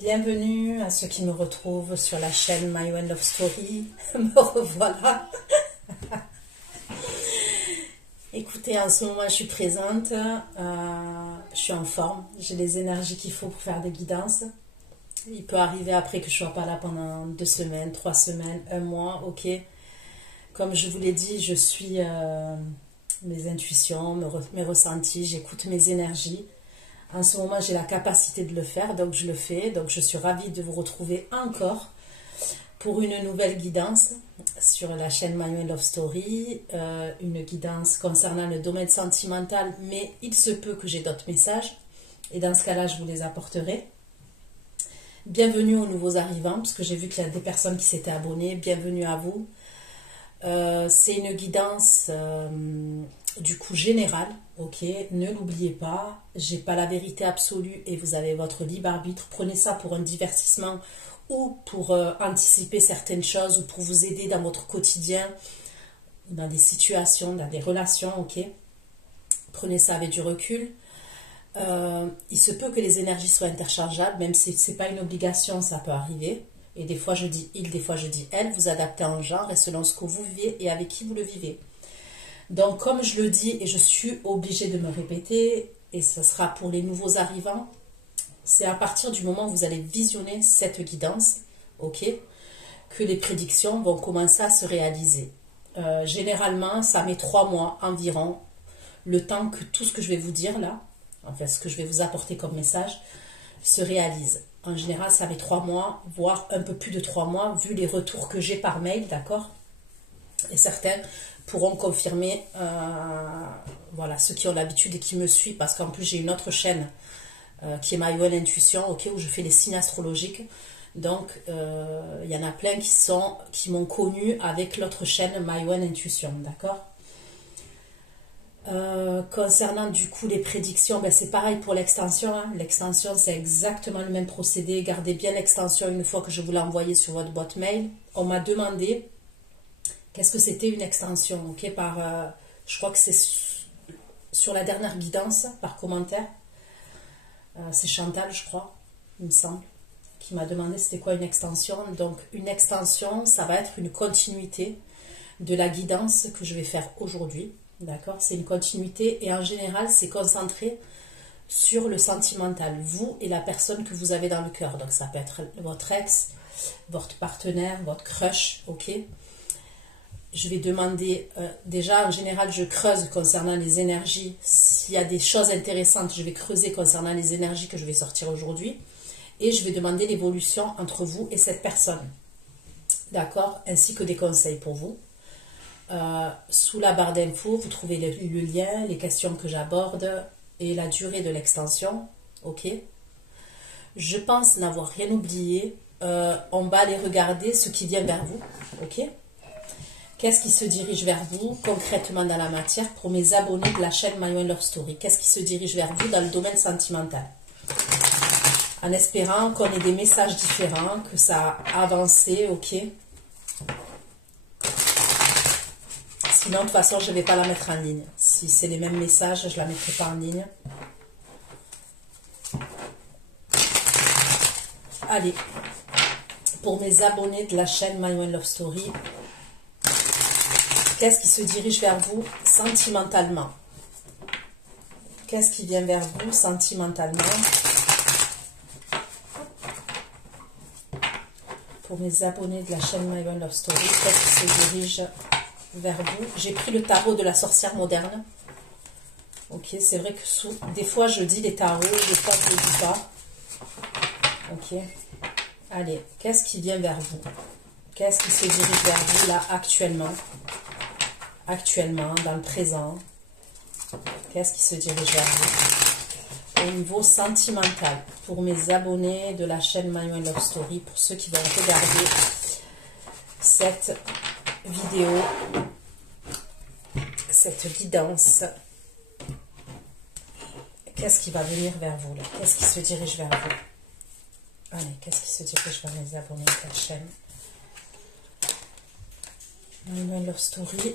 Bienvenue à ceux qui me retrouvent sur la chaîne My One Love Story. Me revoilà. Écoutez, en ce moment, je suis présente, je suis en forme, j'ai les énergies qu'il faut pour faire des guidances. Il peut arriver après que je ne sois pas là pendant 2 semaines, 3 semaines, 1 mois, ok. Comme je vous l'ai dit, je suis mes intuitions, mes ressentis, j'écoute mes énergies. En ce moment, j'ai la capacité de le faire, donc je le fais. Donc, je suis ravie de vous retrouver encore pour une nouvelle guidance sur la chaîne My One Love Story. Une guidance concernant le domaine sentimental, mais il se peut que j'ai d'autres messages. Et dans ce cas-là, je vous les apporterai. Bienvenue aux nouveaux arrivants, parce que j'ai vu qu'il y a des personnes qui s'étaient abonnées. Bienvenue à vous. C'est une guidance du coup générale, ok, ne l'oubliez pas, j'ai pas la vérité absolue et vous avez votre libre arbitre, prenez ça pour un divertissement ou pour anticiper certaines choses ou pour vous aider dans votre quotidien, dans des situations, dans des relations, ok, prenez ça avec du recul. Il se peut que les énergies soient interchangeables, même si c'est pas une obligation, ça peut arriver. Et des fois je dis il, des fois je dis elle, vous adaptez en genre et selon ce que vous vivez et avec qui vous le vivez. Donc comme je le dis et je suis obligée de me répéter, et ce sera pour les nouveaux arrivants, c'est à partir du moment où vous allez visionner cette guidance, ok, que les prédictions vont commencer à se réaliser. Généralement, ça met 3 mois environ, le temps que tout ce que je vais vous dire là, enfin ce que je vais vous apporter comme message, se réalise. En général, ça met 3 mois, voire un peu plus de 3 mois, vu les retours que j'ai par mail, d'accord? Et certains pourront confirmer, voilà, ceux qui ont l'habitude et qui me suivent, parce qu'en plus j'ai une autre chaîne qui est My One Intuition, ok, où je fais les signes astrologiques. Donc, il y en a plein qui m'ont connu avec l'autre chaîne My One Intuition, d'accord? Concernant du coup les prédictions, ben c'est pareil pour l'extension, hein. L'extension c'est exactement le même procédé. Gardez bien l'extension une fois que je vous l'ai envoyé sur votre boîte mail. On m'a demandé qu'est-ce que c'était une extension, ok, je crois que c'est sur la dernière guidance par commentaire. C'est Chantal, je crois, il me semble, qui m'a demandé c'était quoi une extension. Donc une extension, ça va être une continuité de la guidance que je vais faire aujourd'hui. D'accord, c'est une continuité et en général, c'est concentré sur le sentimental, vous et la personne que vous avez dans le cœur. Donc, ça peut être votre ex, votre partenaire, votre crush, ok. Je vais demander, déjà, en général, je creuse concernant les énergies. S'il y a des choses intéressantes, je vais creuser concernant les énergies que je vais sortir aujourd'hui. Et je vais demander l'évolution entre vous et cette personne. D'accord, ainsi que des conseils pour vous. Sous la barre d'infos, vous trouvez le lien, les questions que j'aborde et la durée de l'extension. Ok. Je pense n'avoir rien oublié. On va aller regarder ce qui vient vers vous. Ok. Qu'est-ce qui se dirige vers vous concrètement dans la matière pour mes abonnés de la chaîne My One Love Story? Qu'est-ce qui se dirige vers vous dans le domaine sentimental? En espérant qu'on ait des messages différents, que ça a avancé. Ok. Sinon, de toute façon, je ne vais pas la mettre en ligne. Si c'est les mêmes messages, je ne la mettrai pas en ligne. Allez, pour mes abonnés de la chaîne My One Love Story, qu'est-ce qui se dirige vers vous sentimentalement? Qu'est-ce qui vient vers vous sentimentalement? Pour mes abonnés de la chaîne My One Love Story, qu'est-ce qui se dirige vers vous? J'ai pris le tarot de la sorcière moderne. Ok, c'est vrai que des fois je dis les tarots, des fois je ne le dis pas. Ok. Allez, qu'est-ce qui vient vers vous? Qu'est-ce qui se dirige vers vous là actuellement? Actuellement, dans le présent. Qu'est-ce qui se dirige vers vous? Au niveau sentimental, pour mes abonnés de la chaîne My One Love Story, pour ceux qui vont regarder cette vidéo, cette guidance, qu'est-ce qui va venir vers vous là? Qu'est-ce qui se dirige vers vous? Allez, qu'est-ce qui se dirige vers les abonnés de la chaîne My One Love Story?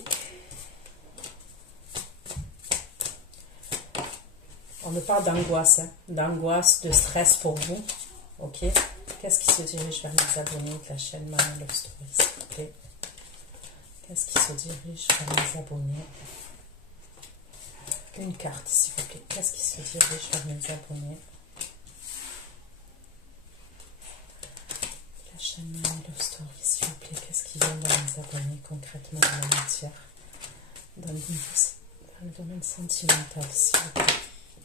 On me parle d'angoisse, hein, d'angoisse, de stress pour vous. Ok. Qu'est-ce qui se dirige vers mes abonnés de la chaîne Marion Love Story, s'il vous plaît? Qu'est-ce qui se dirige vers mes abonnés? Une carte, s'il vous plaît. Qu'est-ce qui se dirige vers mes abonnés? La chaîne Marion Love Story, s'il vous plaît. Qu'est-ce qui vient vers mes abonnés concrètement dans la matière? Dans le domaine sentimental, s'il vous plaît.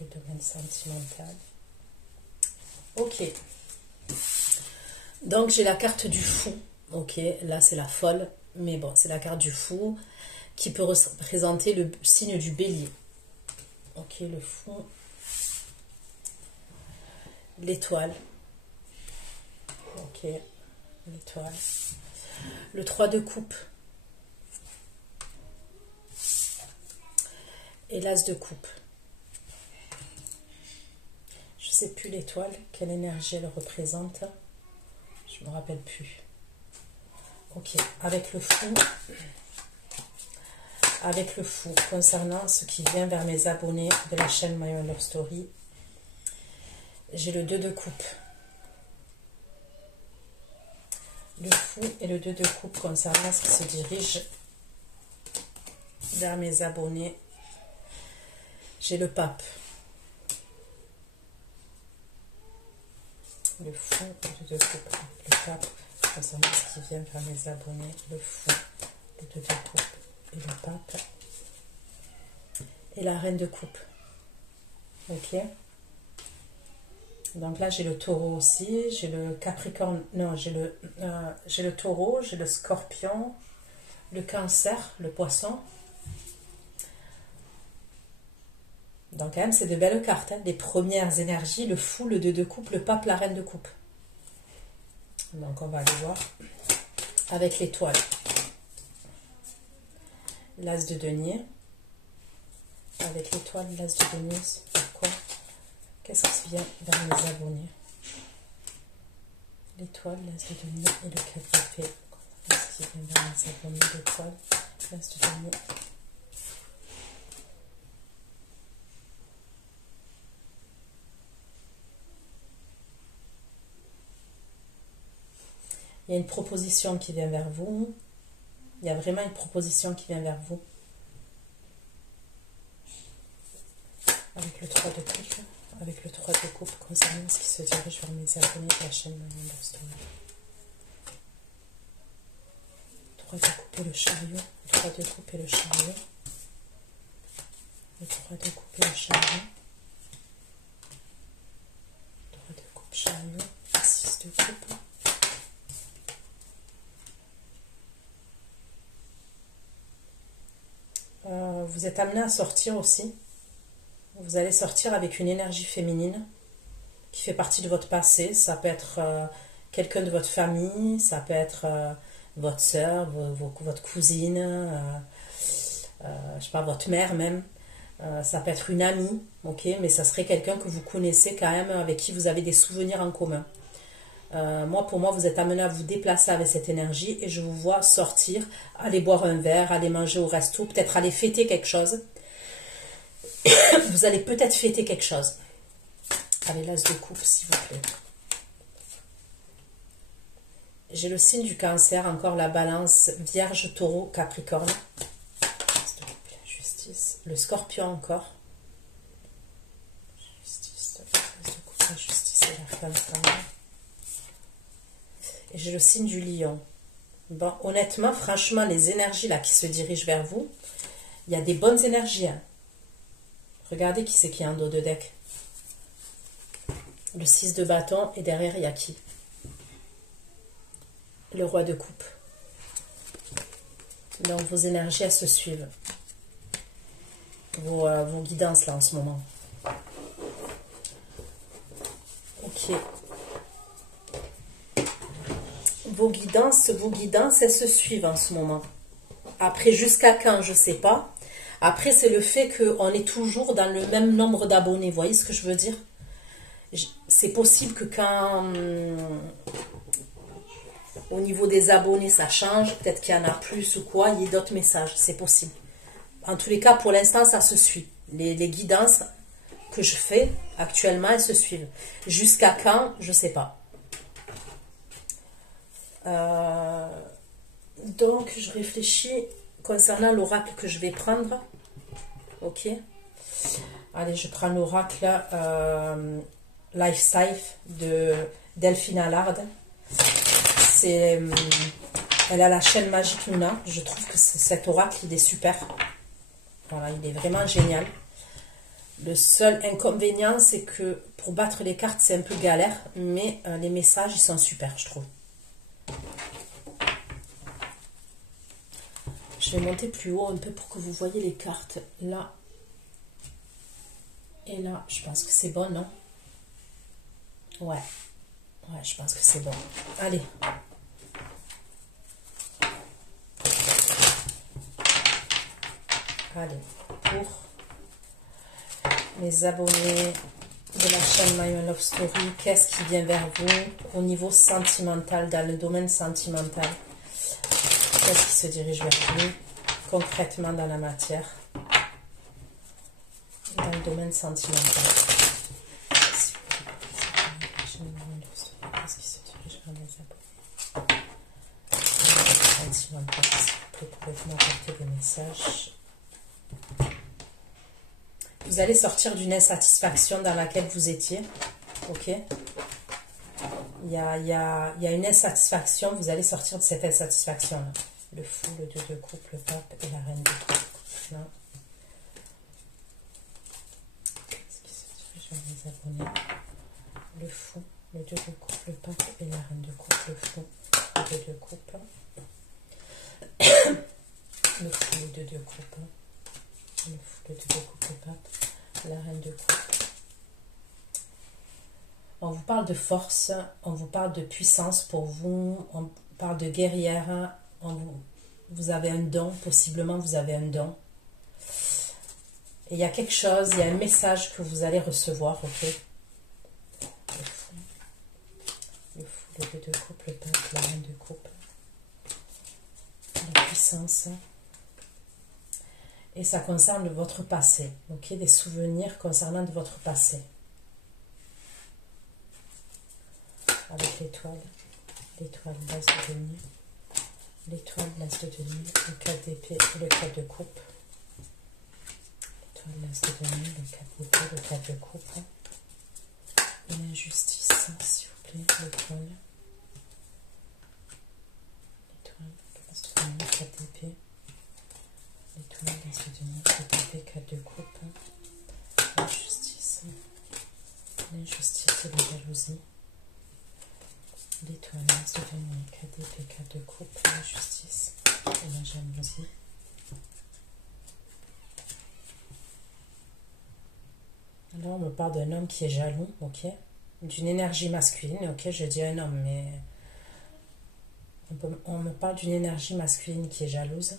Le domaine sentimental. Ok. Donc j'ai la carte du fou. Ok, là c'est la folle. Mais bon, c'est la carte du fou qui peut représenter le signe du bélier. Ok, le fou. L'étoile. Ok, l'étoile. Le 3 de coupe. Et l'as de coupe. Je ne sais plus l'étoile, quelle énergie elle représente. Je ne me rappelle plus. Ok, avec le fou, concernant ce qui vient vers mes abonnés de la chaîne Marion Love Story, j'ai le 2 de coupe. Le fou et le 2 de coupe concernant ce qui se dirige vers mes abonnés, j'ai le pape. Le fou et le 2 de coupe, le pape. Concernant ce qui vient vers mes abonnés, le fou, le 2 de coupe et le pape. Et la reine de coupe. Ok. Donc là, j'ai le taureau aussi. J'ai le capricorne. Non, j'ai le taureau, j'ai le scorpion, le cancer, le poisson. Donc quand même, c'est de belles cartes. Hein. Les premières énergies, le fou, le 2 de coupe, le pape, la reine de coupe. Donc on va aller voir avec l'étoile. L'as de denier. Avec l'étoile, l'as de denier, pourquoi? Qu'est-ce qui vient vers mes abonnés? L'étoile, l'as de denier et le 4 d'épée. Qu'est-ce qui vient vers mes abonnés? L'étoile, l'as de denier. Il y a une proposition qui vient vers vous. Il y a vraiment une proposition qui vient vers vous. Avec le 3 de coupe. Avec le 3 de coupe concernant ce qui se dirige vers mes abonnés de la chaîne Marion Love Story. 3 de coupe et le chariot. Le 3 de coupe et le chariot. Le 3 de coupe et le chariot. 3 de coupe, chariot. 6 de coupe. Vous êtes amené à sortir aussi. Vous allez sortir avec une énergie féminine qui fait partie de votre passé. Ça peut être quelqu'un de votre famille, ça peut être votre soeur, votre cousine, je sais pas, votre mère même. Ça peut être une amie, ok, mais ça serait quelqu'un que vous connaissez quand même, avec qui vous avez des souvenirs en commun. Pour moi, vous êtes amené à vous déplacer avec cette énergie et je vous vois sortir, aller boire un verre, aller manger au resto, peut-être aller fêter quelque chose. Vous allez peut-être fêter quelque chose. Allez, l'as de coupe, s'il vous plaît. J'ai le signe du cancer, encore la balance, vierge, taureau, capricorne. L'as de coupe, la justice. Le scorpion encore. Justice, l'as de coupe, la justice et la femme quand même. Et j'ai le signe du lion. Bon, honnêtement, franchement, les énergies là qui se dirigent vers vous, il y a des bonnes énergies. Hein. Regardez qui c'est qui est en dos de deck. Le 6 de bâton et derrière, il y a qui? Le roi de coupe. Donc, vos énergies, elles se suivent. Vos guidances là en ce moment. Ok. Vos guidances, elles se suivent en ce moment. Après, jusqu'à quand, je ne sais pas. Après, c'est le fait qu'on est toujours dans le même nombre d'abonnés. Vous voyez ce que je veux dire? C'est possible que quand, au niveau des abonnés, ça change. Peut-être qu'il y en a plus ou quoi. Il y a d'autres messages. C'est possible. En tous les cas, pour l'instant, ça se suit. Les guidances que je fais actuellement, elles se suivent. Jusqu'à quand, je ne sais pas. Donc, je réfléchis concernant l'oracle que je vais prendre. Ok. Allez, je prends l'oracle Lifestyle de Delphine Allard. Elle a la chaîne magique Luna. Je trouve que cet oracle, il est super. Voilà, il est vraiment génial. Le seul inconvénient, c'est que pour battre les cartes, c'est un peu galère. Mais les messages, ils sont super, je trouve. Je vais monter plus haut un peu pour que vous voyez les cartes. Là et là, je pense que c'est bon, non? Ouais. Ouais, je pense que c'est bon. Allez. Allez, pour mes abonnés de la chaîne My Love Story, qu'est-ce qui vient vers vous au niveau sentimental, dans le domaine sentimental? Qu'est-ce qui se dirige vers vous concrètement dans la matière, dans le domaine sentimental? Qu'est-ce qui se dirige vers les abonnés? Sentimental, s'il vous plaît, pouvez-vous m'apporter des messages? Vous allez sortir d'une insatisfaction dans laquelle vous étiez. Ok. Il y a une insatisfaction. Vous allez sortir de cette insatisfaction-là. Le fou, le 2 de coupe, le pape et la reine de coupe. Non. Qu'est-ce qui se dirige vers les abonnés? Le fou, le 2 de coupe, le pape et la reine de coupe. Le fou, le 2 de coupe. Le fou, le 2 de coupe. Le fou, le 2 de coupe, le pape, la reine de coupe. On vous parle de force, on vous parle de puissance pour vous, on parle de guerrière, vous avez un don, possiblement vous avez un don. Et il y a quelque chose, il y a un message que vous allez recevoir, ok? Le fou, le 2 de coupe, le pape, la reine de coupe. La puissance. Et ça concerne votre passé, ok? Des souvenirs concernant de votre passé. Avec l'étoile, l'as de denier, l'étoile, l'as de denier, le 4 d'épée et le 4 de coupe. L'étoile, l'as de denier, le 4 d'épée, le 4 de coupe. Une injustice, s'il vous plaît, l'étoile. L'étoile, l'as de denier, le 4 d'épée. L'étoile, l'as de denier, 4 d'épée, 4 de coupe. L'injustice. L'injustice et la jalousie. L'étoile, l'as de denier, 4 d'épée, 4 de coupe. L'injustice et la jalousie. Alors, on me parle d'un homme qui est jaloux, ok? D'une énergie masculine, ok? Je dis un homme, mais on me parle d'une énergie masculine qui est jalouse.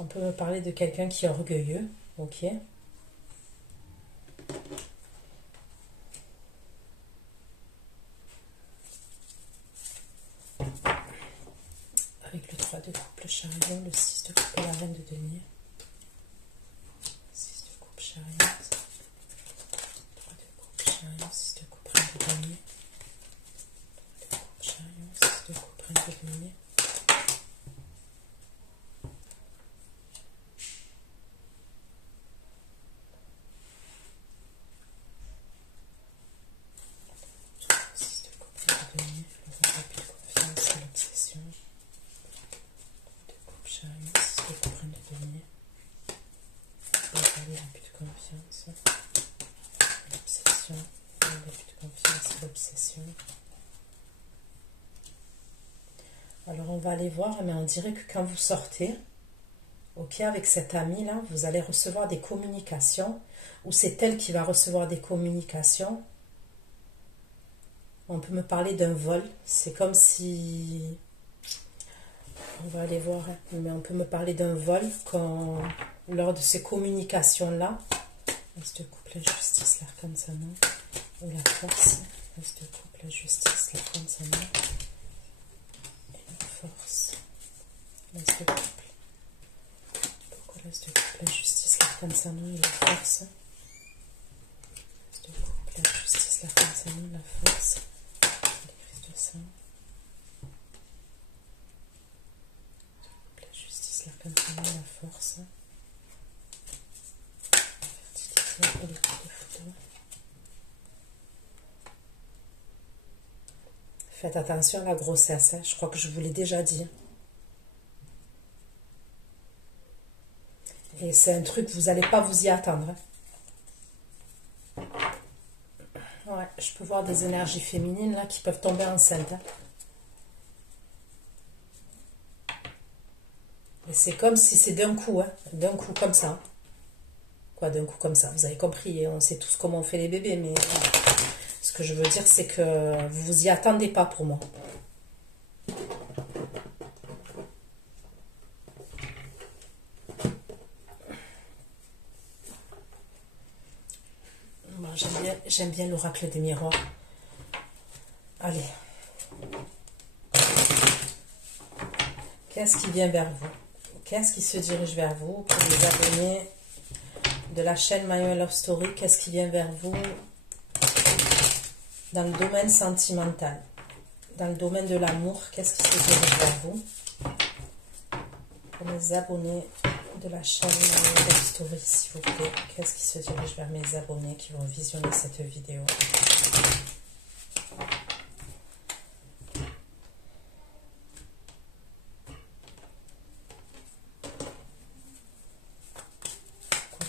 On peut me parler de quelqu'un qui est orgueilleux, ok? Avec le 3 de coupe, le chariot, le 6 de coupe et la reine de denier. 6 de coupe, chariot. 3 de coupe, chariot, 6 de coupe, reine de denier. 3 de coupe, chariot, 6 de coupe, reine de denier. Alors on va aller voir, mais on dirait que quand vous sortez, ok, avec cette amie là, vous allez recevoir des communications, ou c'est elle qui va recevoir des communications. On peut me parler d'un vol, c'est comme si... On va aller voir, mais on peut me parler d'un vol quand, lors de ces communications-là. L'as de coupe, la justice, l'arcane sa main, ou la force. L'as de coupe, la justice, l'arcane sa main, et la force. L'as de couple. Pourquoi L'as de coupe, la justice, l'arcane sanon et la force. L'as de coupe, la justice, l'arcane sanon, la force. Les crises de sang. La justice, l'arcane sanon, la force. La fertilité et les coups de foudre. Faites attention à la grossesse, hein. Je crois que je vous l'ai déjà dit. Et c'est un truc, vous n'allez pas vous y attendre. Ouais, je peux voir des énergies féminines là qui peuvent tomber enceintes. Et c'est comme si c'est d'un coup, hein, d'un coup comme ça. Quoi, d'un coup comme ça, vous avez compris, on sait tous comment on fait les bébés, mais ce que je veux dire, c'est que vous vous y attendez pas pour moi. J'aime bien l'oracle des miroirs. Allez. Qu'est-ce qui vient vers vous? Qu'est-ce qui se dirige vers vous? Pour les abonnés de la chaîne My Love Story, qu'est-ce qui vient vers vous dans le domaine sentimental? Dans le domaine de l'amour, qu'est-ce qui se dirige vers vous? Pour mes abonnés de la chaîne My Love Story, s'il vous plaît, qu'est-ce qui se dirige vers mes abonnés qui vont visionner cette vidéo?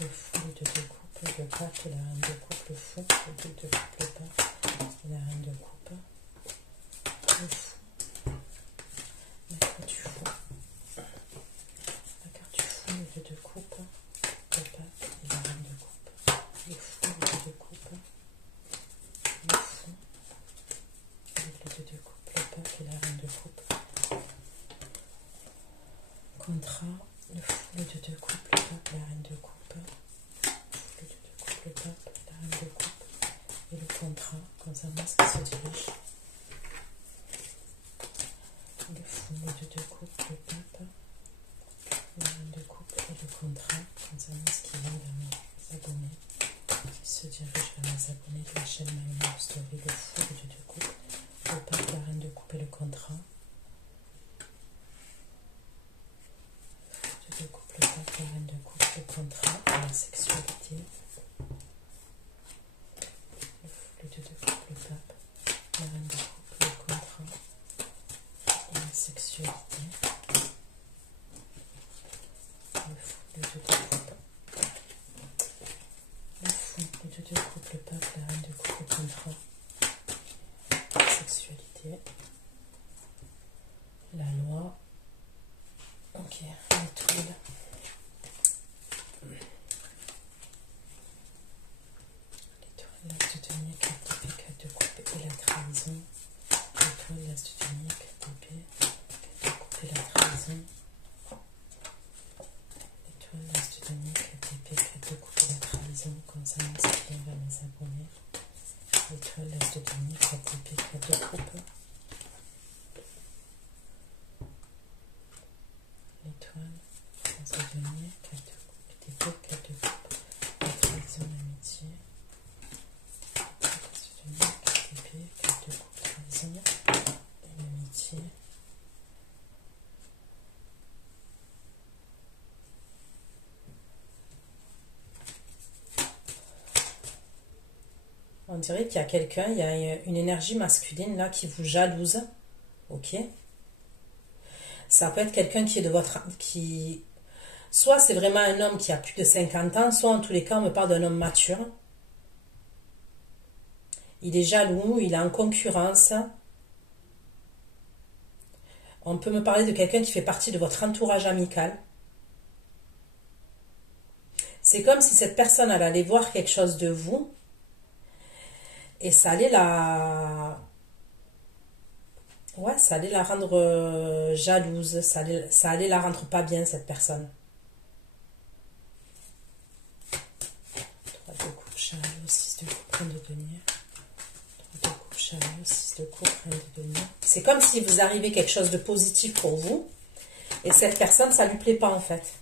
Le fou, le deux de coupe, le pape, la reine de coupe, le fou, le deux de coupe, le pape, la reine de coupe, le fou, la carte du fou, la carte du fou, le deux de coupe, le pape et la reine de coupe, le fou, le deux de coupe, le fou, avec le deux de coupe, le pape et la reine de coupe, contrat, le fou, le deux de coupe, le pape, la reine de coupe, le pape, la reine de coupe et le contrat, concernant ce qui se dirige. Le fou, le deux de coupe, le pape, la reine de coupe et le contrat, concernant ce qui vient vers mes abonnés, qui se dirige vers mes abonnés de la chaîne My Love Story. Le fou, le deux de coupe, le pape, la reine de coupe et le contrat. Le deux de coupe, le pape, la reine de coupe, le contrat et la sexualité. Le deux de coupe, le pape, la reine de coupe, le contrat et la sexualité. Le fou, le deux de coupe. Le fou, le deux de coupe, le pape, la reine de coupe, le contrat, la sexualité. La loi. Ok, l'étoile. L'as de denier, 4 d'épée, 4 de coupe et la trahison. L'étoile, l'as de denier, 4 d'épée, 4 de coupe et la trahison. L'étoile, l'as de denier, 4 d'épée, 4 de coupe et la trahison. Concernant ce qui vient vers mes abonnés. L'étoile, l'as de denier, 4 d'épée, 4 de coupe. L'étoile, l'as de denier, 4 d'épée, 4 de coupe. La trahison, l'amitié. Carte de coupe, trahison et l'amitié. On dirait qu'il y a quelqu'un, il y a une énergie masculine là qui vous jalouse. Ok. Ça peut être quelqu'un qui est de votre... Soit c'est vraiment un homme qui a plus de 50 ans, soit en tous les cas on me parle d'un homme mature. Il est jaloux, il est en concurrence. On peut me parler de quelqu'un qui fait partie de votre entourage amical. C'est comme si cette personne elle allait voir quelque chose de vous et ça allait la... Ouais, ça allait la rendre jalouse, ça allait la rendre pas bien, cette personne. 3 de coupe, chariot, 6 de coupe, reine de denier. 3 de coupe, chariot, 6 de coupe, reine de denier. C'est comme si vous arrivez quelque chose de positif pour vous et cette personne, ça lui plaît pas en fait.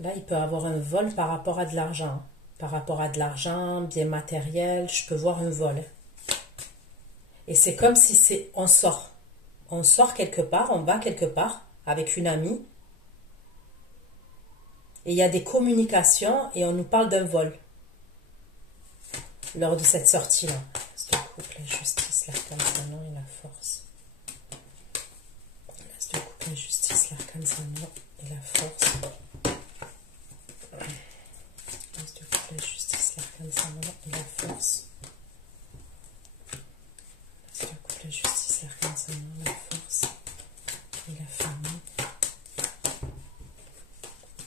Là, il peut avoir un vol par rapport à de l'argent. Par rapport à de l'argent, bien matériel, je peux voir un vol. Et c'est comme si c'est on sort. On sort quelque part, on va quelque part avec une amie. Et il y a des communications et on nous parle d'un vol. Lors de cette sortie-là. L'as de coupe, la justice, l'arcane Sanon et la force. L'as de coupe, la justice, l'arcane Sanon et la force. L'as de coupe, la justice, l'arcane Sanon et la force. L'as de coupe, la justice, l'arcane Sanon, la force et la famille.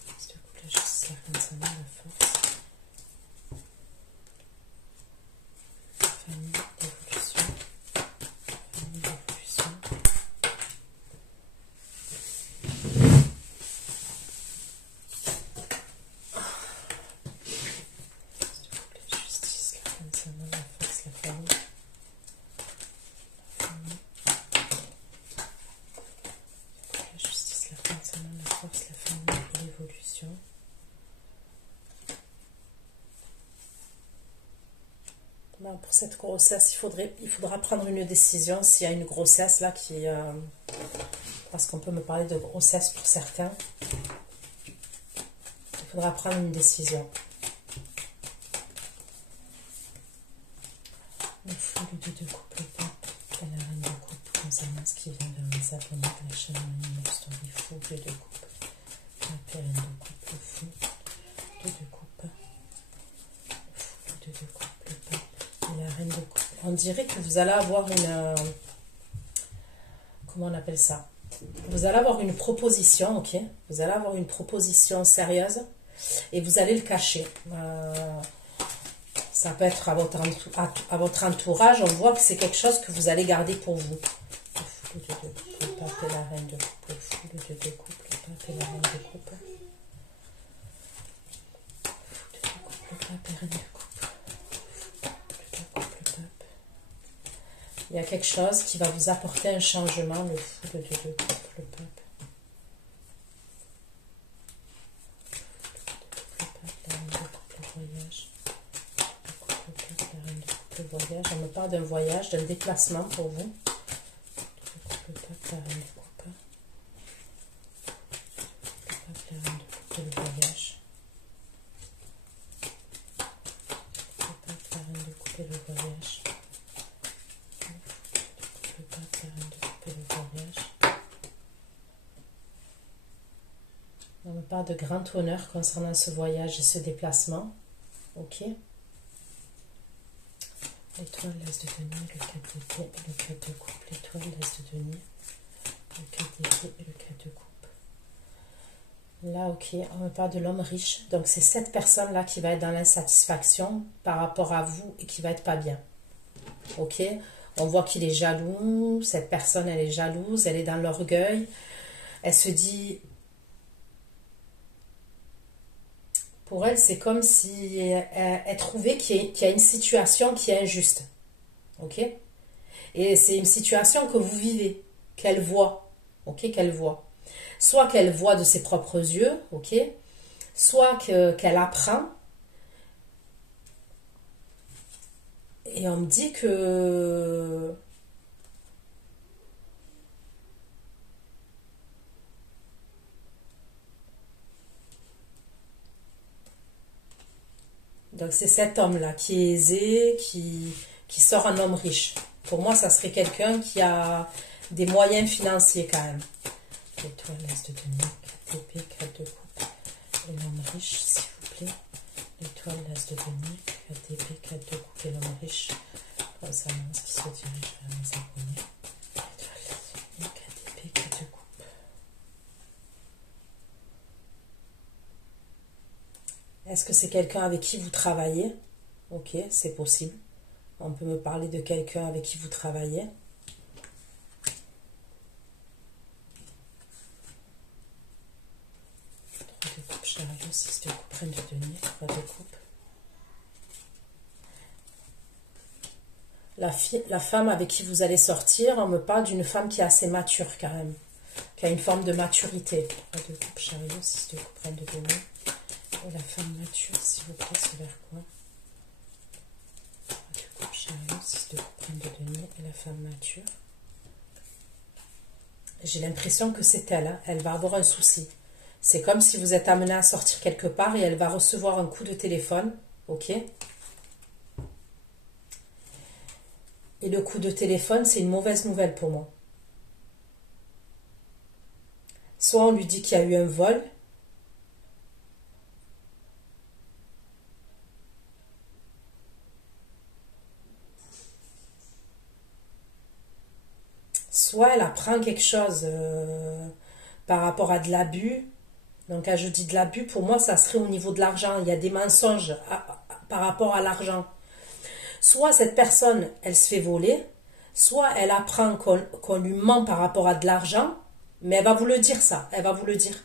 L'as de coupe, la justice, l'arcane Sanon, la force. Famille, l'évolution. Famille, l'évolution. La justice, la famille, la force, la famille. La justice, la famille, la force, la famille et l'évolution. Pour cette grossesse, il faudra prendre une décision s'il y a une grossesse là qui... parce qu'on peut me parler de grossesse pour certains. Il faudra prendre une décision. Le fou, le deux de coupe, le pape, la reine de coupe, concernant ce qui vient de mes abonnés, la chaîne Money Story, fou, le de coupe, la reine de coupe, le fou, le de coupe, le fou, le deux de coupe, le pape. La reine de coupe. On dirait que vous allez avoir une... comment on appelle ça? Vous allez avoir une proposition, ok? Vous allez avoir une proposition sérieuse et vous allez le cacher. Ça peut être à votre entourage. On voit que c'est quelque chose que vous allez garder pour vous. Le fou, le deux de coupe, le pape et la reine de coupe. Le fou, le deux de coupe, le pape et la reine de coupe. Le fou, le deux de coupe, le pape et la reine de coupe. Il y a quelque chose qui va vous apporter un changement, le fou, le deux de coupe, le pape. Le pape, la reine de coupe, le voyage. Le coupe, le pape, la reine de coupe, le voyage. On me parle d'un voyage, d'un déplacement pour vous. Le coupe, le pape, la reine de coupe. Le pape, la reine de coupe, le voyage. Le pape, la reine de coupe, le voyage. Le pape, la reine de coupe, le voyage. On me parle de grand honneur concernant ce voyage et ce déplacement. Ok. L'étoile, l'as de denier, le 4 d'épée et le 4 de coupe. L'étoile, l'as de denier, le 4 d'épée et le 4 de coupe. Là, ok, on me parle de l'homme riche. Donc, c'est cette personne-là qui va être dans l'insatisfaction par rapport à vous et qui va être pas bien. Ok. On voit qu'il est jaloux. Cette personne, elle est jalouse. Elle est dans l'orgueil. Elle se dit... Pour elle, c'est comme si elle trouvait qu'il y a une situation qui est injuste. Ok? Et c'est une situation que vous vivez, qu'elle voit. Ok? Qu'elle voit. Soit qu'elle voit de ses propres yeux. Ok? Soit qu'elle apprend. Et on me dit que... Donc c'est cet homme-là qui est aisé, qui sort un homme riche. Pour moi, ça serait quelqu'un qui a des moyens financiers quand même. L'étoile, l'as de denier, 4 d'épée, 4 de coupe. Et l'homme riche, s'il vous plaît. L'étoile, l'as de denier, 4 d'épée, 4 de coupe. Et l'homme riche, concernant ce qui se dirige vers mes abonnés. L'étoile, l'as de denier, 4 d'épée, 4 de coupe. Est-ce que c'est quelqu'un avec qui vous travaillez? Ok, c'est possible. On peut me parler de quelqu'un avec qui vous travaillez. 3 de coupe, chariot, 6 de coupe, reine de denier, 3 de coupe. La femme avec qui vous allez sortir, on me parle d'une femme qui est assez mature quand même. Qui a une forme de maturité. 3 de coupe, chariot, 6 de coupe, reine de denier. La femme mature, s'il vous plaît, c'est vers quoi? Du coup, chariot, 6 de coupe, reine de denier et la femme mature. J'ai l'impression que c'est elle, hein. Elle va avoir un souci. C'est comme si vous êtes amené à sortir quelque part et elle va recevoir un coup de téléphone. Ok? Et le coup de téléphone, c'est une mauvaise nouvelle pour moi. Soit on lui dit qu'il y a eu un vol. Soit elle apprend quelque chose par rapport à de l'abus. Donc quand je dis de l'abus, pour moi, ça serait au niveau de l'argent. Il y a des mensonges par rapport à l'argent. Soit cette personne, elle se fait voler, soit elle apprend qu'on lui ment par rapport à de l'argent, mais elle va vous le dire ça, elle va vous le dire.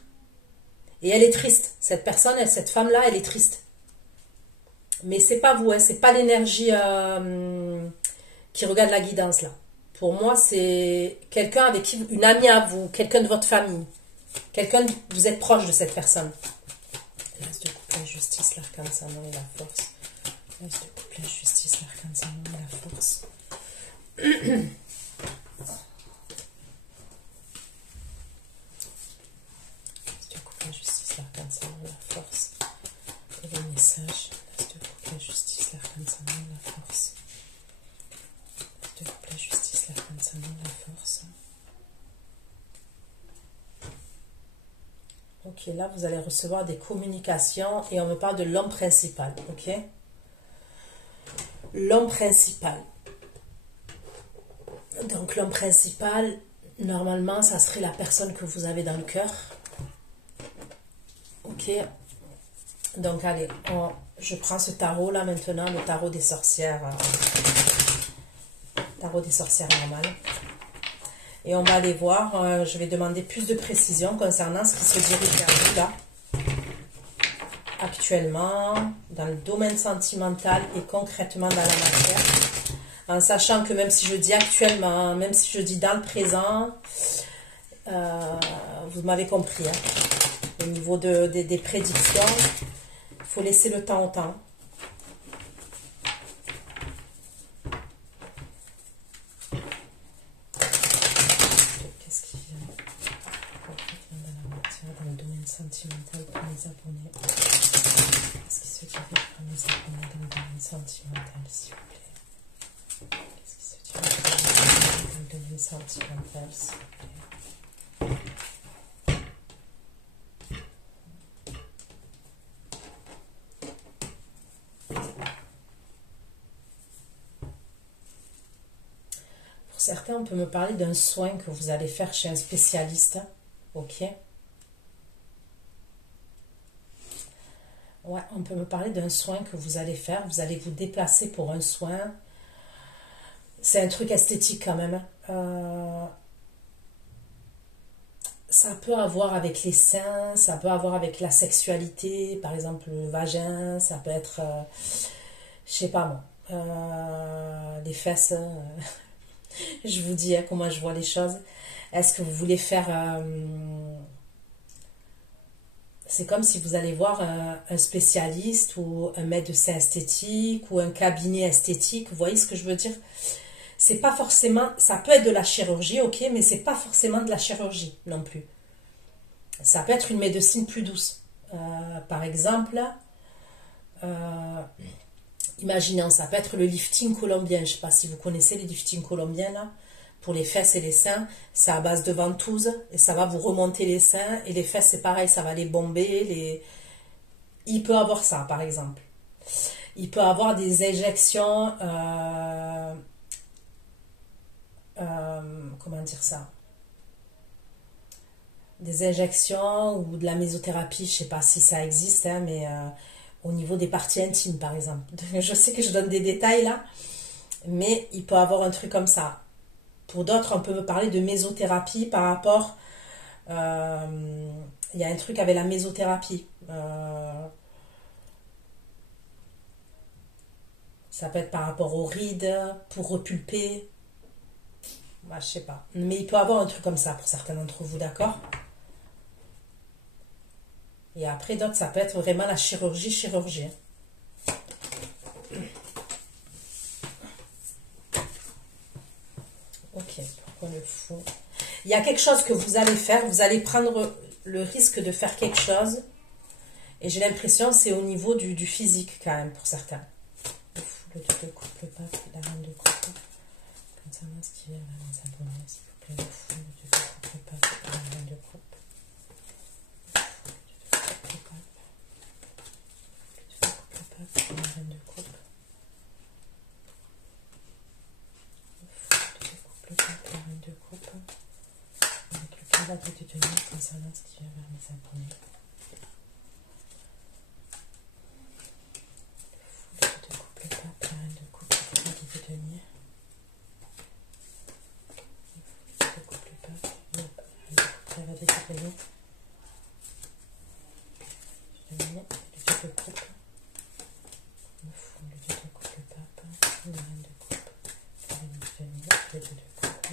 Et elle est triste, cette personne, cette femme-là, elle est triste. Mais c'est pas vous, hein, c'est pas l'énergie qui regarde la guidance là. Pour moi, c'est quelqu'un avec qui, une amie à vous, quelqu'un de votre famille. Quelqu'un, vous êtes proche de cette personne. L'as de coupe, la justice, l'arcane-sanon et la force. L'as de coupe, la justice, l'arcane-sanon et la force. L'as de coupe, la justice, l'arcane-sanon et la force. Et le message. L'as de coupe, la justice, l'arcane-sanon et la force. L'as de coupe, la justice, l'arcane-sanon et la force. Ok, là vous allez recevoir des communications et on me parle de l'homme principal, ok? L'homme principal. Donc l'homme principal, normalement, ça serait la personne que vous avez dans le cœur. Ok? Donc allez, je prends ce tarot là maintenant, le tarot des sorcières. Tarot des sorcières normales. Et on va aller voir, je vais demander plus de précision concernant ce qui se dirige vers vous là. Actuellement, dans le domaine sentimental et concrètement dans la matière. En sachant que même si je dis actuellement, même si je dis dans le présent, vous m'avez compris. Hein. Au niveau des prédictions, il faut laisser le temps au temps. Sentimental pour mes abonnés. Qu'est-ce qui se dirige pour mes abonnés dans le domaine sentimental, s'il vous plaît? Qu'est-ce qui se dirige pour mes abonnés dans le domaine sentimental, s'il vous plaît? Pour certains, on peut me parler d'un soin que vous allez faire chez un spécialiste. Ok? Ouais, on peut me parler d'un soin que vous allez faire. Vous allez vous déplacer pour un soin. C'est un truc esthétique quand même. Ça peut avoir avec les seins, ça peut avoir avec la sexualité, par exemple le vagin, ça peut être, je sais pas moi, les fesses. Je vous dis hein, comment je vois les choses. Est-ce que vous voulez faire... c'est comme si vous allez voir un spécialiste ou un médecin esthétique ou un cabinet esthétique. Vous voyez ce que je veux dire? C'est pas forcément... Ça peut être de la chirurgie, ok, mais c'est pas forcément de la chirurgie non plus. Ça peut être une médecine plus douce. Par exemple, imaginons, ça peut être le lifting colombien. Je ne sais pas si vous connaissez les liftings colombiens là. Pour les fesses et les seins, c'est à base de ventouse et ça va vous remonter les seins. Et les fesses, c'est pareil, ça va les bomber. Il peut avoir ça, par exemple. Il peut avoir des injections... comment dire ça? Des injections ou de la mésothérapie, je ne sais pas si ça existe, hein, mais au niveau des parties intimes, par exemple. Je sais que je donne des détails là, mais il peut avoir un truc comme ça. Pour d'autres, on peut me parler de mésothérapie par rapport... il y a un truc avec la mésothérapie. Ça peut être par rapport aux rides, pour repulper. Bah, je sais pas. Mais il peut avoir un truc comme ça pour certains d'entre vous, d'accord? Et après, d'autres, ça peut être vraiment la chirurgie. Ok, pourquoi le fou? Il y a quelque chose que vous allez faire, vous allez prendre le risque de faire quelque chose. Et j'ai l'impression que c'est au niveau du physique quand même pour certains. Le fou, le 2 de coupe, le pape, la reine de coupe. Concernant ce qui vient vers les abonnés, s'il vous plaît, le fou, le 2 de coupe, le pape, la reine de coupe. Le fou, le 2 de coupe, le pape, la reine de coupe. Le pape, la reine de coupe, avec le cavalier de denier concernant ce qui vient vers mes abonnés. Le fou, le 2 de coupe, le pape, la reine de coupe, le cavalier de denier. Le fou, le 2 de coupe, le pape, la reine de coupe, le cavalier de denier. Le 2 de coupe, le fou, le 2 de coupe, le pape, la reine de coupe, le cavalier de denier, le 2 de coupe.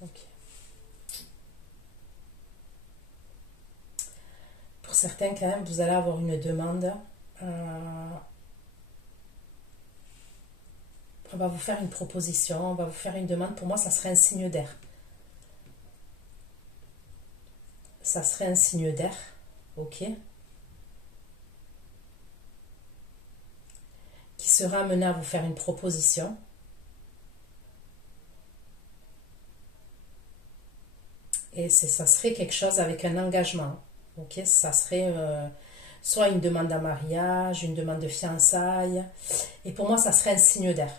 Ok. Pour certains, quand même, vous allez avoir une demande. On va vous faire une proposition, on va vous faire une demande. Pour moi, ça serait un signe d'air. Ça serait un signe d'air, ok, qui sera amené à vous faire une proposition. Et ça serait quelque chose avec un engagement, ok, ça serait soit une demande en mariage, une demande de fiançailles. Et pour moi, ça serait un signe d'air.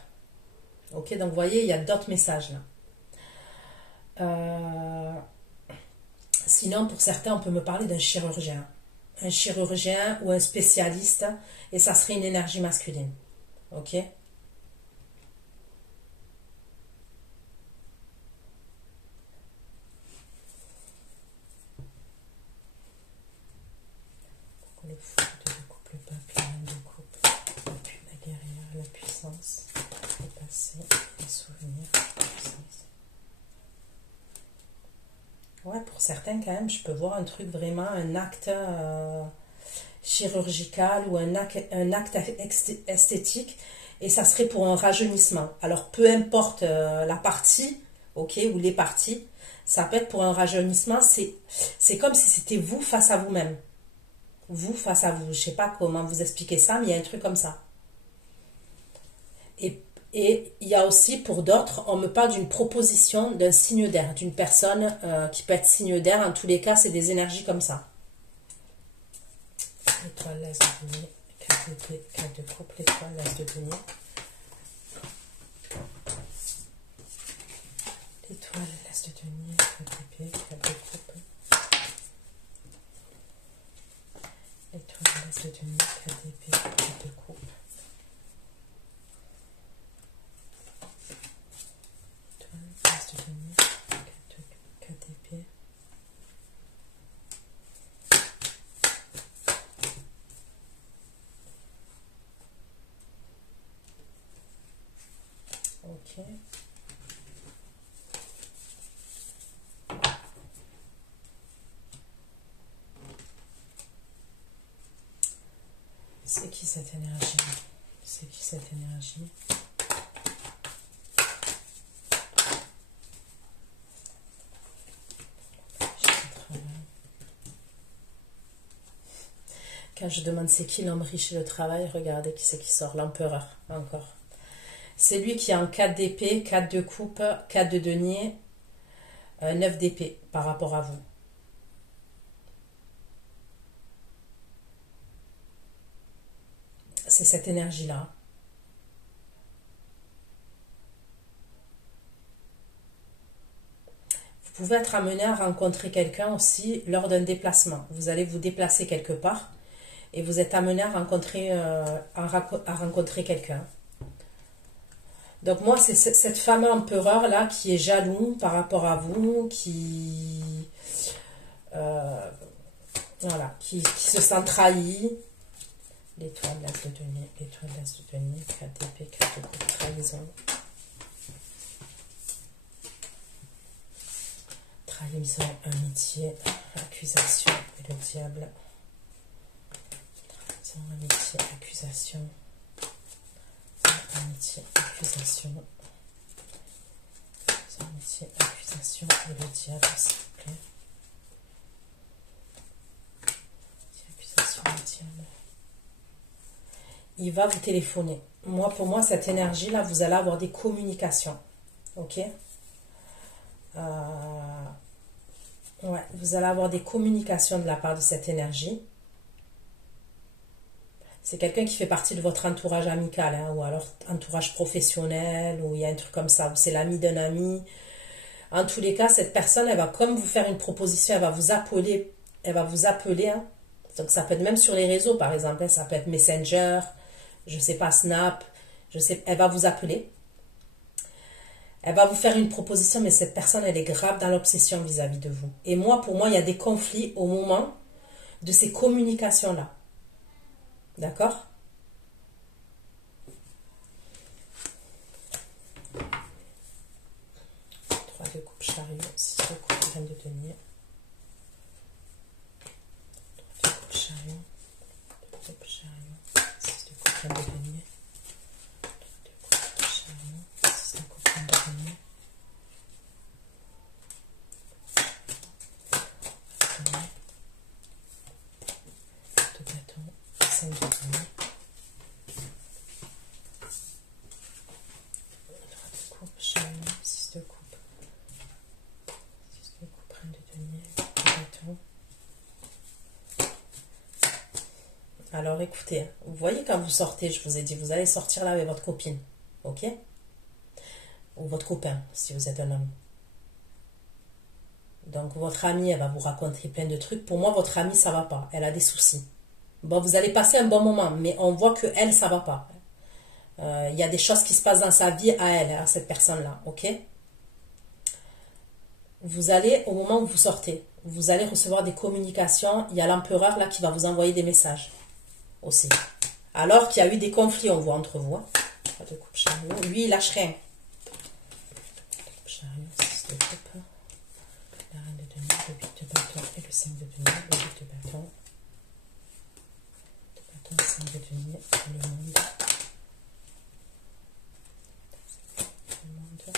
Ok, donc vous voyez, il y a d'autres messages là. Sinon, pour certains, on peut me parler d'un chirurgien. Un chirurgien ou un spécialiste, et ça serait une énergie masculine. Ok? Le fou, de coupe, le pape, la reine de coupe, la guerrière, la puissance, le passé, les souvenirs, la puissance. Ouais, pour certains, quand même, je peux voir un truc vraiment, un acte chirurgical ou un acte esthétique, et ça serait pour un rajeunissement. Alors, peu importe la partie, ok, ou les parties, ça peut être pour un rajeunissement, c'est comme si c'était vous face à vous-même. Vous face à vous. Je ne sais pas comment vous expliquer ça, mais il y a un truc comme ça. Et il y a aussi, pour d'autres, on me parle d'une proposition, d'un signe d'air, d'une personne qui peut être signe d'air. En tous les cas, c'est des énergies comme ça. L'étoile, l'as de denier, 4 d'épée, 4 de coupe, l'étoile, l'as de denier. L'étoile, l'as de denier, 4 d'épée, 4 de coupe. L'étoile, l'as de denier, 4 d'épée, 4 de coupe. L'étoile, l'as de denier, 4 d'épée. Ok. C'est qui cette énergie? C'est qui cette énergie? Quand je demande c'est qui l'homme riche et le travail, regardez qui c'est qui sort, l'empereur, encore. C'est lui qui est en 4 d'épée, 4 de coupe, 4 de denier, 9 d'épée par rapport à vous. C'est cette énergie-là. Vous pouvez être amené à rencontrer quelqu'un aussi lors d'un déplacement. Vous allez vous déplacer quelque part et vous êtes amené à rencontrer quelqu'un. Donc moi, c'est cette femme empereur-là qui est jaloux par rapport à vous, qui... voilà, qui se sent trahi. L'étoile, l'as de denier, l'étoile, l'as de denier, 4 d'épée, 4 de coupe, trahison. Trahison, amitié, accusation et le diable. Trahison, amitié, accusation. Amitié, accusation. Amitié, accusation et le diable, s'il vous plaît. Accusation, le diable. Il va vous téléphoner. Moi, pour moi, cette énergie-là, vous allez avoir des communications. Ok? Ouais, vous allez avoir des communications de la part de cette énergie. C'est quelqu'un qui fait partie de votre entourage amical, hein, ou alors entourage professionnel, ou il y a un truc comme ça, ou c'est l'ami d'un ami. En tous les cas, cette personne, elle va comme vous faire une proposition, elle va vous appeler, hein. Donc ça peut être même sur les réseaux, par exemple, hein, ça peut être Messenger, je sais pas, Snap, elle va vous appeler. Elle va vous faire une proposition, mais cette personne, elle est grave dans l'obsession vis-à-vis de vous. Et moi, pour moi, il y a des conflits au moment de ces communications-là. D'accord? Trois de coupe chariot, 6 de coupe reine de denier. 3 de coupe chariot, 6 de coupe reine de denier. 3 de coupe chariot, 6 de coupe reine de denier. De bâton, 5 de denier. 3 de coupe chariot, 6 de coupe. 6 de coupe reine de denier. De bâton. Alors écoutez, vous voyez quand vous sortez, je vous ai dit, vous allez sortir là avec votre copine, ok? Ou votre copain, si vous êtes un homme. Donc votre amie, elle va vous raconter plein de trucs. Pour moi, votre amie, ça va pas. Elle a des soucis. Bon, vous allez passer un bon moment, mais on voit que elle, ça va pas. Il y a des choses qui se passent dans sa vie à elle, à cette personne-là, ok? Vous allez, au moment où vous sortez, vous allez recevoir des communications. Il y a l'empereur là qui va vous envoyer des messages aussi. Alors qu'il y a eu des conflits, on voit entre vous. Hein. De coupe chariot. Lui, il lâche rien. De coupe chariot, 6 de coupe. La reine de denier, le 8 de bâton et le 5 de denier. Le 8 de bâton. De bâton, 5 de denier. Le monde. Le monde.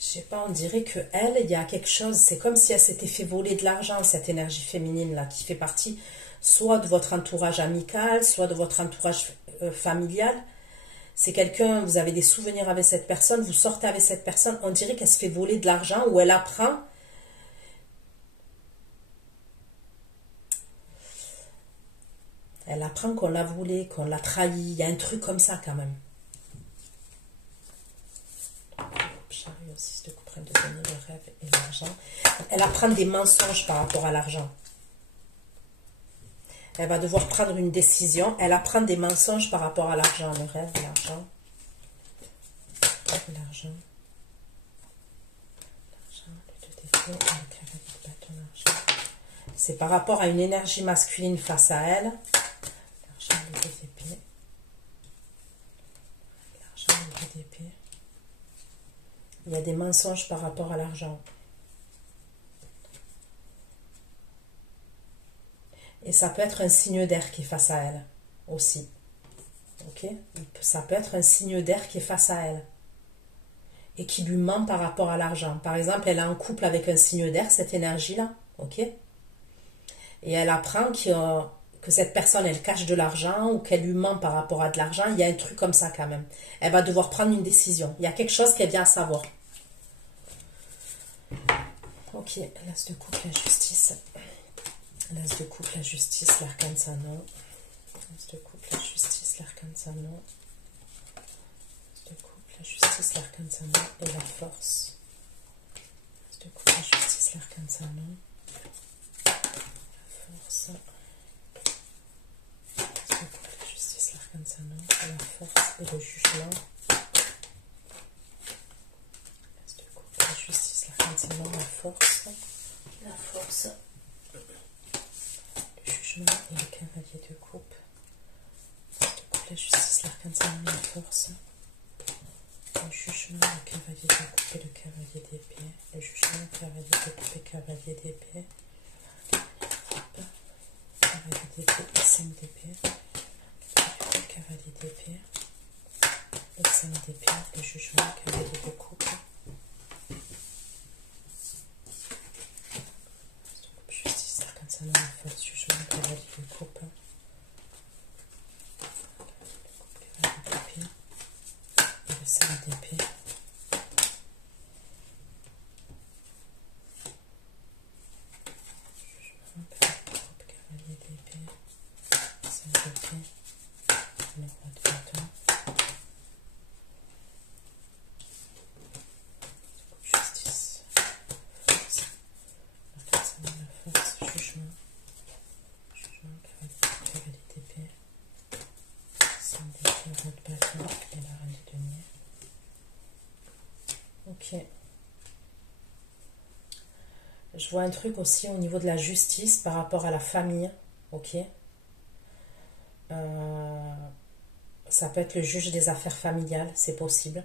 Je sais pas, on dirait que elle, il y a quelque chose, c'est comme si elle s'était fait voler de l'argent, cette énergie féminine là, qui fait partie soit de votre entourage amical, soit de votre entourage familial. C'est quelqu'un, vous avez des souvenirs avec cette personne, vous sortez avec cette personne, on dirait qu'elle se fait voler de l'argent ou elle apprend. Elle apprend qu'on l'a volé, qu'on l'a trahi, il y a un truc comme ça quand même. Chariot, 6 de coupe, reine de denier, le rêve et l'argent. Elle apprend des mensonges par rapport à l'argent. Elle va devoir prendre une décision. Elle apprend des mensonges par rapport à l'argent. Le rêve, l'argent. L'argent. L'argent, le 2 d'épée, le carré de bâton, l'argent. C'est par rapport à une énergie masculine face à elle. L'argent, le 2 d'épée. L'argent, le 2 d'épée. Il y a des mensonges par rapport à l'argent. Et ça peut être un signe d'air qui est face à elle aussi. Ok? Ça peut être un signe d'air qui est face à elle. Et qui lui ment par rapport à l'argent. Par exemple, elle est en couple avec un signe d'air, cette énergie-là. Ok? Et elle apprend que cette personne, elle cache de l'argent ou qu'elle lui ment par rapport à de l'argent. Il y a un truc comme ça quand même. Elle va devoir prendre une décision. Il y a quelque chose qu'elle vient à savoir. Ok, l'as de coupe, la justice. L'as de coupe, la justice, l'arcane sans nom. L'as de coupe, la justice, l'arcane sans nom. L'as de coupe, la justice, l'arcane sans nom et la force. L'as de coupe, la justice, l'arcane sans nom. force. La justice, l'arcane la force et le jugement. La justice, l'arcane la force. La force. Le jugement et le cavalier de coupe. La justice, l'arcane la force. Le jugement, le cavalier de coupe et le cavalier d'épée. Le jugement, le cavalier de coupe et cavalier d'épée. Cavalier d'épée et 5 d'épée. Le cavalier d'épée. Et 5 d'épée. Le jugement, le cavalier de coupe. Justice, l'arcane la force. Jugement, le cavalier de coupe. Cavalier d'épée. Et le 5 d'épée. Ok. Je vois un truc aussi au niveau de la justice par rapport à la famille. Ok. Ça peut être le juge des affaires familiales, c'est possible.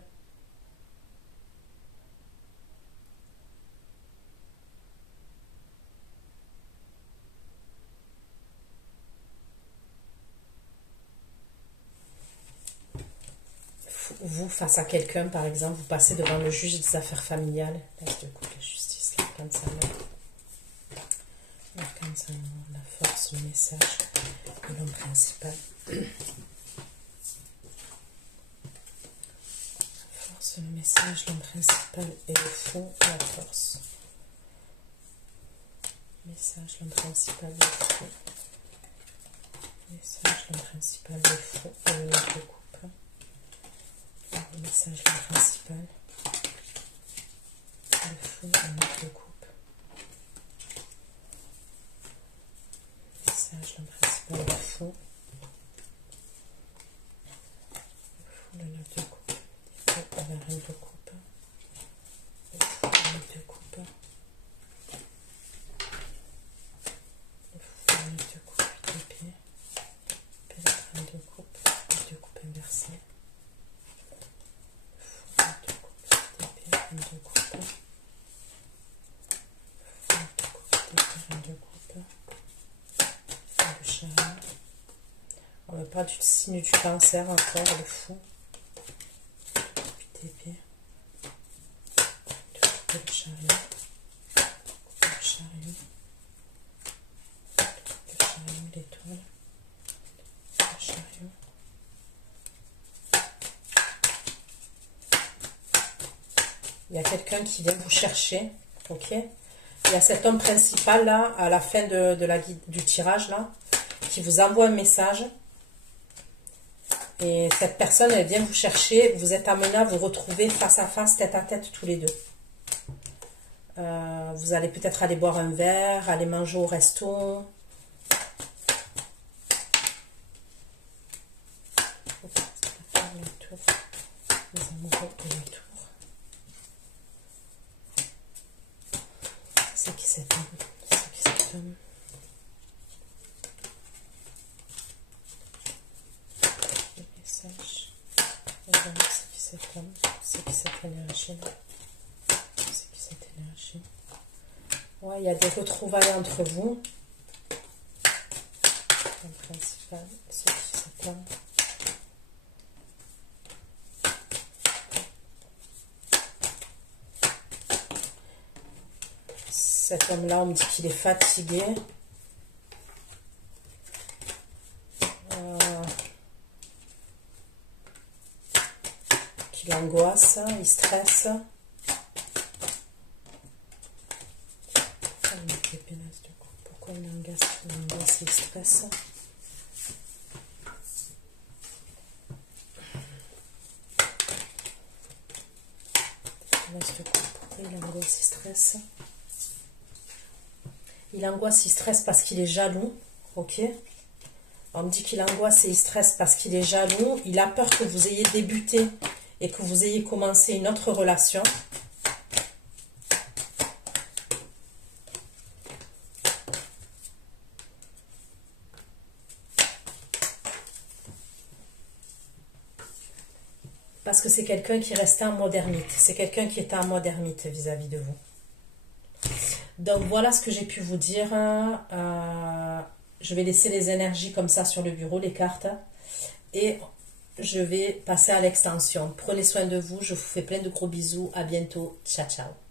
Vous, face à quelqu'un, par exemple, vous passez devant le juge des affaires familiales. L'as de coupe, la justice, l'arcane salamandre, la force, le message et l'homme principal. La force, le message, l'homme principal et le faux, la force. Message, l'homme principal, le faux. Message, l'homme principal, le faux et le de coupe. Le message, l'homme principal, le faux, le de coupe. Le message, l'homme principal, le faux. Le 9 de coupe, et la reine de coupe, le 9 de coupe, le 9 de coupe, 8 d'épée, puis la reine de coupe, 8 de coupe inversée, le 9 de coupe, 8 d'épée, reine de coupe, le 9 de coupe, 8 d'épée, reine de coupe, le chariot. On ne parle du signe du cancer encore, le fou. Épée, le chariot, l'étoile, le chariot. Il y a quelqu'un qui vient vous chercher, ok? Il y a cet homme principal là, à la fin du tirage là, qui vous envoie un message. Et cette personne, elle vient vous chercher, vous êtes amenés à vous retrouver face à face, tête à tête, tous les deux. Vous allez peut-être aller boire un verre, aller manger au resto. Les amoureux de la tour. C'est qui cet homme? C'est qui cet homme? C'est qui cet homme? C'est qui cette énergie là? C'est qui cette énergie? Ouais, il y a des retrouvailles entre vous. Le principal, c'est qui cet homme? Cet homme-là, on me dit qu'il est fatigué. Il angoisse, il stresse. Pourquoi il angoisse, il stresse? Pourquoi il angoisse, il stresse? Il angoisse, il stresse parce qu'il est jaloux. Ok. On me dit qu'il angoisse et il stresse parce qu'il est jaloux. Il a peur que vous ayez débuté et que vous ayez commencé une autre relation. Parce que c'est quelqu'un qui restait en mode ermite. C'est quelqu'un qui était en mode ermite vis-à-vis de vous. Donc voilà ce que j'ai pu vous dire. Je vais laisser les énergies comme ça sur le bureau, les cartes. Et je vais passer à l'extension. Prenez soin de vous. Je vous fais plein de gros bisous. À bientôt. Ciao, ciao.